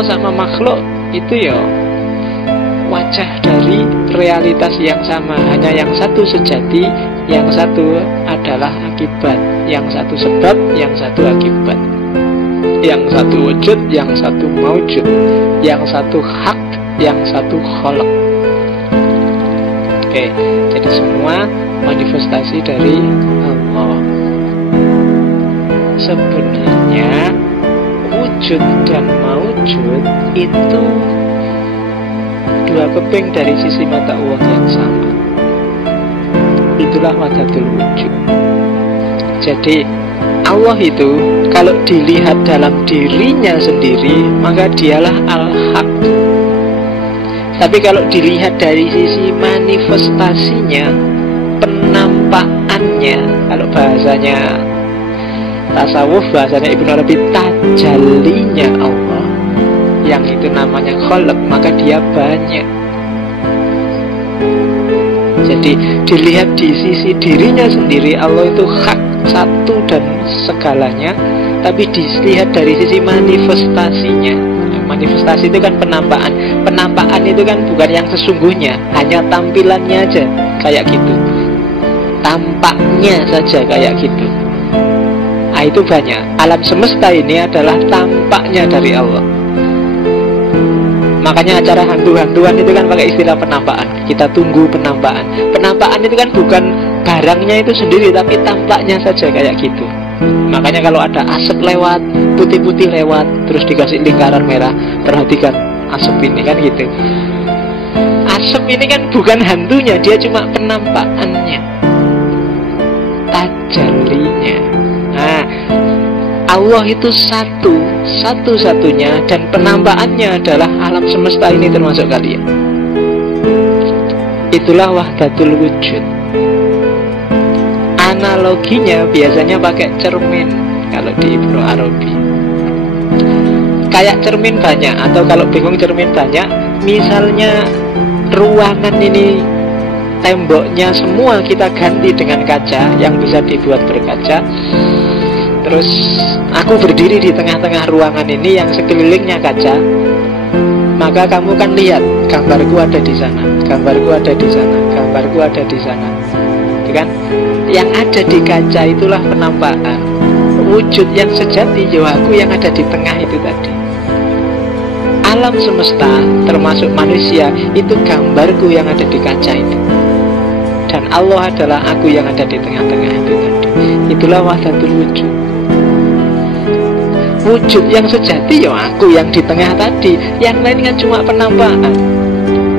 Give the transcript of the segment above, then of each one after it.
Allah sama makhluk itu ya wajah dari realitas yang sama, hanya yang satu sejati, yang satu adalah akibat, yang satu sebab, yang satu akibat, yang satu wujud, yang satu maujud, yang satu hak, yang satu kholak. Oke, jadi semua manifestasi dari Allah. Sebenarnya wujud dan maujud itu dua keping dari sisi mata uang yang sama. Itulah wahdatul wujud. Jadi Allah itu kalau dilihat dalam dirinya sendiri, maka dialah al-haq. Tapi kalau dilihat dari sisi manifestasinya, penampakannya, kalau bahasanya tasawuf, bahasanya Ibnu Arabi, tajallinya Allah, yang itu namanya kholak, maka dia banyak. Jadi dilihat di sisi dirinya sendiri, Allah itu hak, satu dan segalanya. Tapi dilihat dari sisi manifestasinya, manifestasi itu kan penampakan. Penampakan itu kan bukan yang sesungguhnya, hanya tampilannya aja kayak gitu, tampaknya saja kayak gitu. Nah, itu banyak. Alam semesta ini adalah tampaknya dari Allah. Makanya acara hantu-hantuan itu kan pakai istilah penampakan. Kita tunggu penampakan. Penampakan itu kan bukan barangnya itu sendiri, tapi tampaknya saja kayak gitu. Makanya kalau ada asap lewat, putih-putih lewat, terus dikasih lingkaran merah, perhatikan asap ini kan gitu. Asap ini kan bukan hantunya, dia cuma penampakannya, tajallinya. Nah, Allah itu satu-satunya, dan penampakannya adalah alam semesta ini termasuk kalian. Itulah wahdatul wujud. Analoginya biasanya pakai cermin kalau di Ibnu Arabi. Kayak cermin banyak, atau kalau bingung cermin banyak, misalnya ruangan ini temboknya semua kita ganti dengan kaca yang bisa dibuat berkaca. Terus aku berdiri di tengah-tengah ruangan ini yang sekelilingnya kaca, maka kamu kan lihat gambarku ada di sana, gambarku ada di sana, gambarku ada di sana, kan? Yang ada di kaca itulah penampakan. Wujud yang sejati ya aku yang ada di tengah itu tadi. Alam semesta termasuk manusia itu gambarku yang ada di kaca itu, dan Allah adalah aku yang ada di tengah-tengah itu tadi. Itulah wahdatul wujud. Wujud yang sejati ya aku yang di tengah tadi. Yang lain kan cuma penampakan.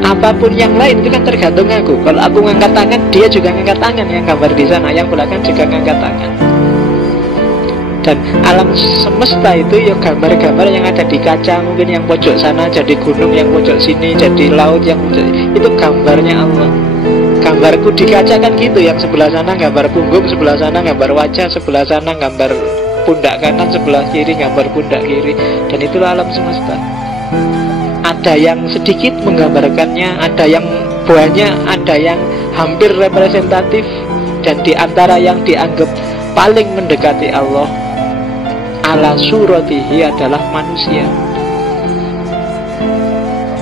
Apapun yang lain itu kan tergantung aku. Kalau aku ngangkat tangan, dia juga ngangkat tangan. Yang gambar di sana, yang belakang juga ngangkat tangan. Dan alam semesta itu ya gambar-gambar yang ada di kaca. Mungkin yang pojok sana jadi gunung, yang pojok sini jadi laut, yang pojok... itu gambarnya Allah. Gambarku di kaca kan gitu. Yang sebelah sana gambar punggung, sebelah sana gambar wajah, sebelah sana gambar pundak kanan, sebelah kiri gambar pundak kiri. Dan itulah alam semesta. Ada yang sedikit menggambarkannya, ada yang banyak, ada yang hampir representatif. Dan di antara yang dianggap paling mendekati Allah ala suratihi adalah manusia.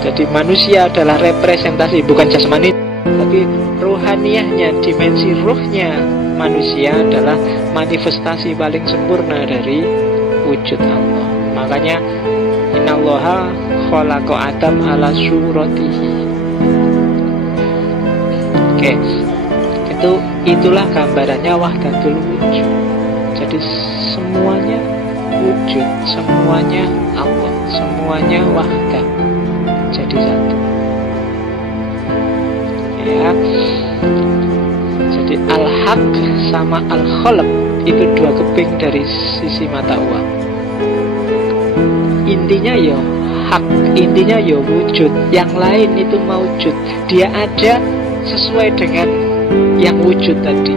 Jadi manusia adalah representasi, bukan jasmani, tapi rohaniyahnya, dimensi ruhnya. Manusia adalah manifestasi paling sempurna dari wujud Allah. Makanya innallaha khalaqa Adam ala suratihi. Oke, itulah gambarannya wahdatul wujud. Jadi semuanya wujud, semuanya Allah, semuanya wahdah, jadi satu. Ya. Jadi al-haq sama al-khalaq itu dua keping dari sisi mata uang. Intinya ya hak, intinya ya wujud. Yang lain itu maujud. Dia ada sesuai dengan yang wujud tadi.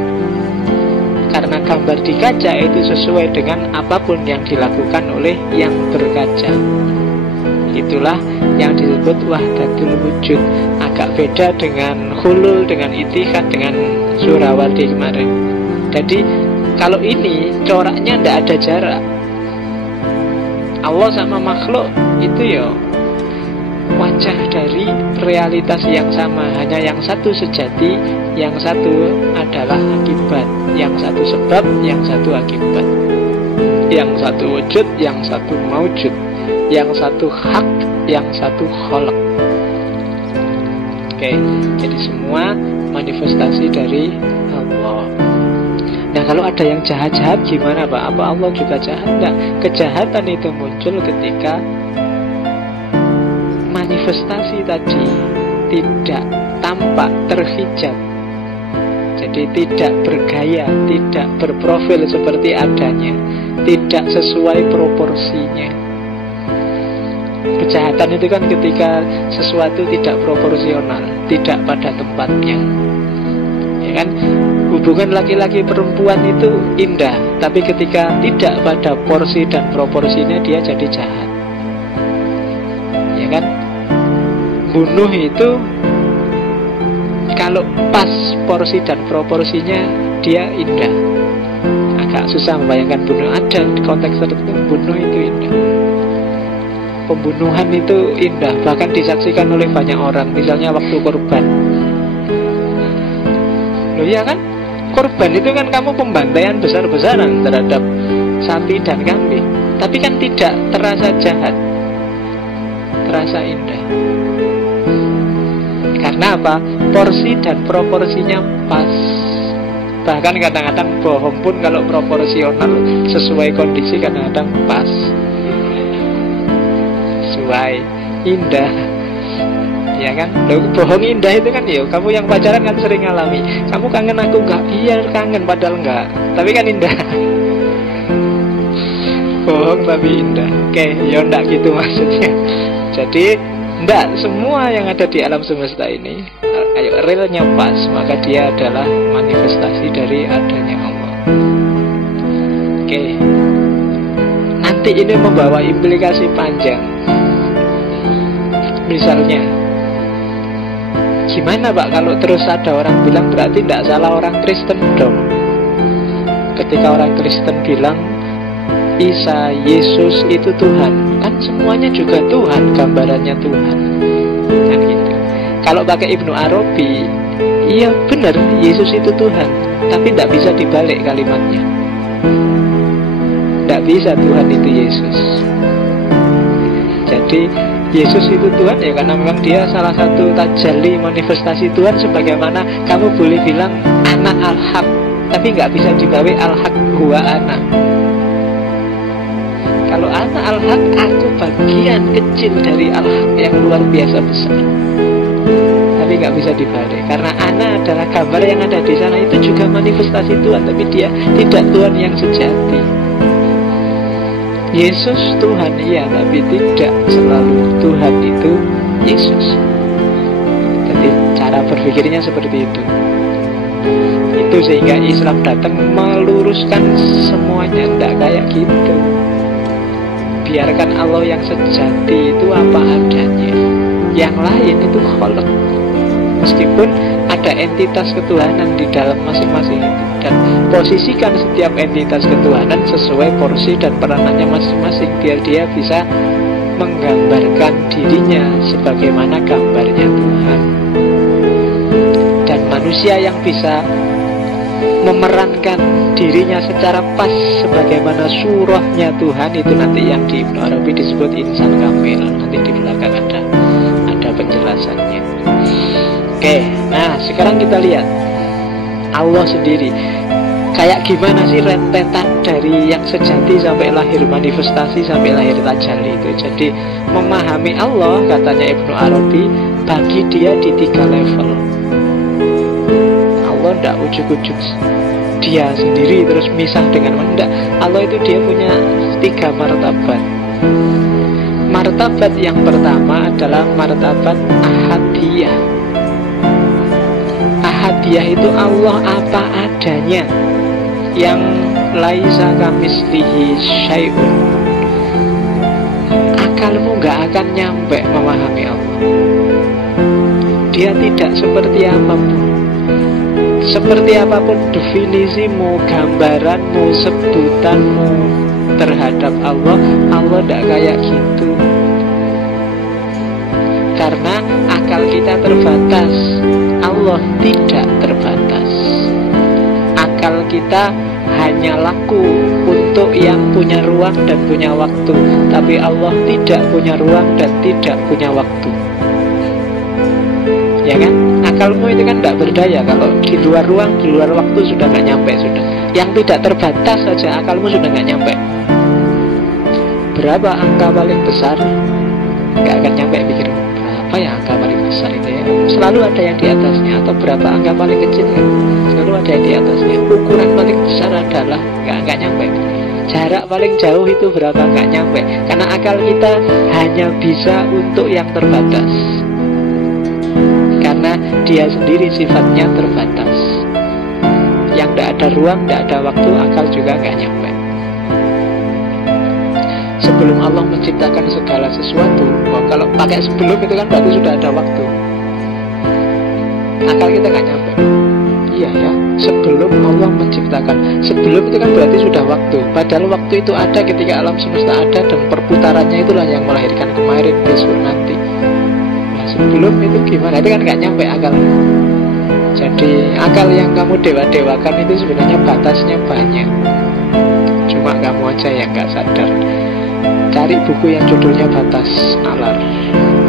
Karena gambar di kaca itu sesuai dengan apapun yang dilakukan oleh yang berkaca. Itulah yang disebut wahdatul wujud. Agak beda dengan hulul, dengan itihad, dengan Surawardi kemarin. Jadi kalau ini coraknya tidak ada jarak. Allah sama makhluk itu ya wajah dari realitas yang sama, hanya yang satu sejati, yang satu adalah akibat, yang satu sebab, yang satu akibat, yang satu wujud, yang satu maujud, yang satu hak, yang satu kholak. Oke, jadi semua manifestasi dari Allah. Nah, kalau ada yang jahat-jahat gimana Pak? Apa Allah juga jahat? Nah, kejahatan itu muncul ketika manifestasi tadi tidak tampak, terhijab. Jadi tidak bergaya, tidak berprofil seperti adanya, tidak sesuai proporsinya. Kejahatan itu kan ketika sesuatu tidak proporsional, tidak pada tempatnya. Ya kan? Hubungan laki-laki perempuan itu indah, tapi ketika tidak pada porsi dan proporsinya dia jadi jahat. Ya kan? Bunuh itu kalau pas porsi dan proporsinya dia indah. Agak susah membayangkan bunuh, ada di konteks tertentu bunuh itu indah. Pembunuhan itu indah, bahkan disaksikan oleh banyak orang. Misalnya waktu korban. Loh ya kan? Korban itu kan kamu pembantaian besar-besaran terhadap sapi dan kambing, tapi kan tidak terasa jahat, terasa indah. Karena apa? Porsi dan proporsinya pas. Bahkan kadang-kadang bohong pun kalau proporsional sesuai kondisi kadang-kadang pas, sesuai, indah. Ya kan? Loh, bohong indah itu kan ya, kamu yang pacaran kan sering ngalami. Kamu kangen aku enggak? Iya kangen, padahal enggak. Tapi kan indah. Bohong tapi indah. Oke, ya enggak gitu maksudnya. Jadi enggak, semua yang ada di alam semesta ini, ayo realnya pas, maka dia adalah manifestasi dari adanya Allah. Oke. Nanti ini membawa implikasi panjang. Misalnya, gimana Pak kalau terus ada orang bilang berarti tidak salah orang Kristen dong? Ketika orang Kristen bilang Isa, Yesus itu Tuhan, kan semuanya juga Tuhan, gambarannya Tuhan, kan gitu. Kalau pakai Ibnu Arabi, iya benar Yesus itu Tuhan, tapi tidak bisa dibalik kalimatnya. Tidak bisa Tuhan itu Yesus. Jadi Yesus itu Tuhan ya karena memang dia salah satu tajalli manifestasi Tuhan. Sebagaimana kamu boleh bilang anak al-haq, tapi nggak bisa dibalik al-haq huwa anak. Kalau anak al-haq, aku bagian kecil dari al-haq yang luar biasa besar, tapi nggak bisa dibalik. Karena anak adalah gambar yang ada di sana, itu juga manifestasi Tuhan, tapi dia tidak Tuhan yang sejati. Yesus Tuhan iya, tapi tidak selalu Tuhan itu Yesus. Jadi cara berpikirnya seperti itu. Itu sehingga Islam datang meluruskan semuanya, tidak kayak gitu. Biarkan Allah yang sejati itu apa adanya, yang lain itu kholak. Meskipun ada entitas ketuhanan di dalam masing-masing itu, dan posisikan setiap entitas ketuhanan sesuai porsi dan peranannya masing-masing, biar dia bisa menggambarkan dirinya sebagaimana gambarnya Tuhan. Dan manusia yang bisa memerankan dirinya secara pas sebagaimana surahnya Tuhan, itu nanti yang di Ibnu Arabi disebut insan kamil. Nanti di belakang ada penjelasannya. Oke, nah sekarang kita lihat Allah sendiri kayak gimana sih rentetan dari yang sejati sampai lahir manifestasi sampai lahir tajalli itu. Jadi memahami Allah, katanya Ibnu Arabi, bagi dia di 3 level. Allah tidak ujuk-ujuk dia sendiri terus misah dengan enggak. Allah itu dia punya 3 martabat. Martabat yang pertama adalah martabat ahadiyah. Ahadiyah itu Allah apa adanya, yang laisa kamislihi syai'un. Akalmu gak akan nyampe memahami Allah. Dia tidak seperti apapun. Seperti apapun definisimu, gambaranmu, sebutanmu terhadap Allah, Allah tidak kayak gitu. kita terbatas, Allah tidak terbatas. Akal kita hanya laku untuk yang punya ruang dan punya waktu, tapi Allah tidak punya ruang dan tidak punya waktu. Ya kan? Akalmu itu kan tidak berdaya. Kalau di luar ruang, di luar waktu sudah nggak nyampe sudah. Yang tidak terbatas saja akalmu sudah nggak nyampe. Berapa angka paling besar? Nggak akan nyampe pikirmu. Berapa ya angka paling besar itu ya? Selalu ada yang di atasnya. Atau berapa angka paling kecil kan? Selalu ada yang di atasnya. Ukuran paling besar adalah nggak nyampe. Jarak paling jauh itu berapa? Nggak nyampe. Karena akal kita hanya bisa untuk yang terbatas. Karena dia sendiri sifatnya terbatas. Yang tidak ada ruang, tidak ada waktu, akal juga nggak nyampe. Sebelum Allah menciptakan segala sesuatu, kalau pakai sebelum itu kan berarti sudah ada waktu. Akal kita nggak nyampe. Iya ya, sebelum Allah menciptakan. Sebelum itu kan berarti sudah waktu. Padahal waktu itu ada ketika alam semesta ada, dan perputarannya itulah yang melahirkan kemarin, besok, nanti. Sebelum itu gimana? Itu kan gak nyampe akal. Jadi akal yang kamu dewa-dewakan itu sebenarnya batasnya banyak. Cuma kamu aja yang gak sadar. Cari buku yang judulnya Batas Nalar.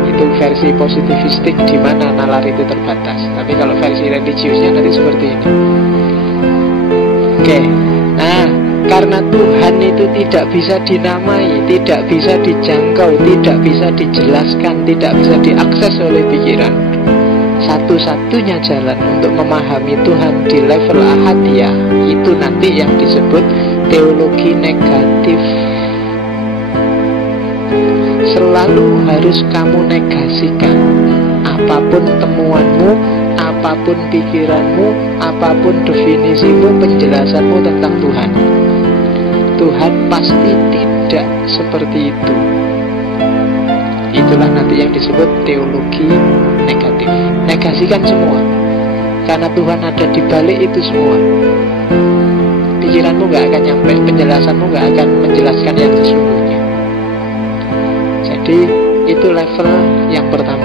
Itu versi positivistik di mana nalar itu terbatas. Tapi kalau versi religiusnya nanti seperti ini. Oke. Nah, karena Tuhan itu tidak bisa dinamai, tidak bisa dijangkau, tidak bisa dijelaskan, tidak bisa diakses oleh pikiran. Satu-satunya jalan untuk memahami Tuhan di level ahadiyah itu nanti yang disebut teologi negatif. Selalu harus kamu negasikan apapun temuanmu, apapun pikiranmu, apapun definisimu, penjelasanmu tentang Tuhan. Tuhan pasti tidak seperti itu. Itulah nanti yang disebut teologi negatif. Negasikan semua, karena Tuhan ada di balik itu semua. Pikiranmu gak akan nyampe, penjelasanmu gak akan menjelaskan yang sesungguhnya. Jadi itu level yang pertama.